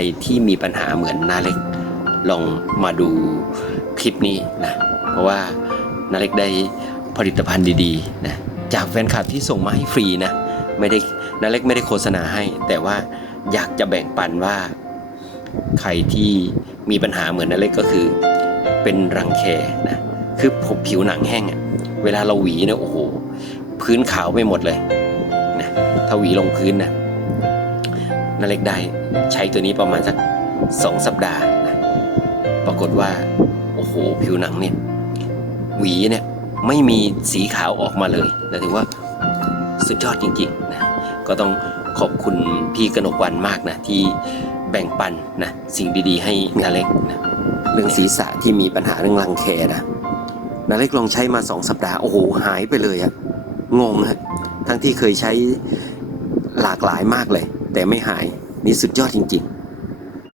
รที่มีปัญหาเหมือนนาเล็กลองมาดูคลิปนี้นะเพราะว่านาเล็กได้ผลิตภัณฑ์ดีๆนะจากแฟนคลับที่ส่งมาให้ฟรีนะไม่ได้นาเล็กไม่ได้โฆษณาให้ แต่ว่าอยากจะแบ่งปันว่าใครที่มีปัญหาเหมือนนาเล็กก็คือ เป็นรังแคนะคือผมผิวหนังแห้งอะเวลาเราหวีนี่ยโอ้โห พื้นขาวไปหมดเลยนะถ้าหวีลงพื้นนะ นาเล็กได้ใช้ตัวนี้ประมาณสักสองสัปดาห์นะปรากฏว่า โอ้โห ผิวหนังเนี่ย หวีเนี่ย ไม่มีสีขาวออกมาเลยแต่ถือว่าสุดยอดจริงๆนะก็ต้องขอบคุณพี่กนกวันมากนะ ที่แบ่งปันนะสิ่งดีๆ ให้นาเล็กนะเรื่องศีรษะที่มีปัญหาเรื่องรังแคนะนาเล็กลองใช้มาสองสัปดาห์โอ้โหหายไปเลยอะงงฮะทั้งที่เคยใช้หลากหลายมากเลย แต่ไม่หาย นี่สุดยอดจริง ๆ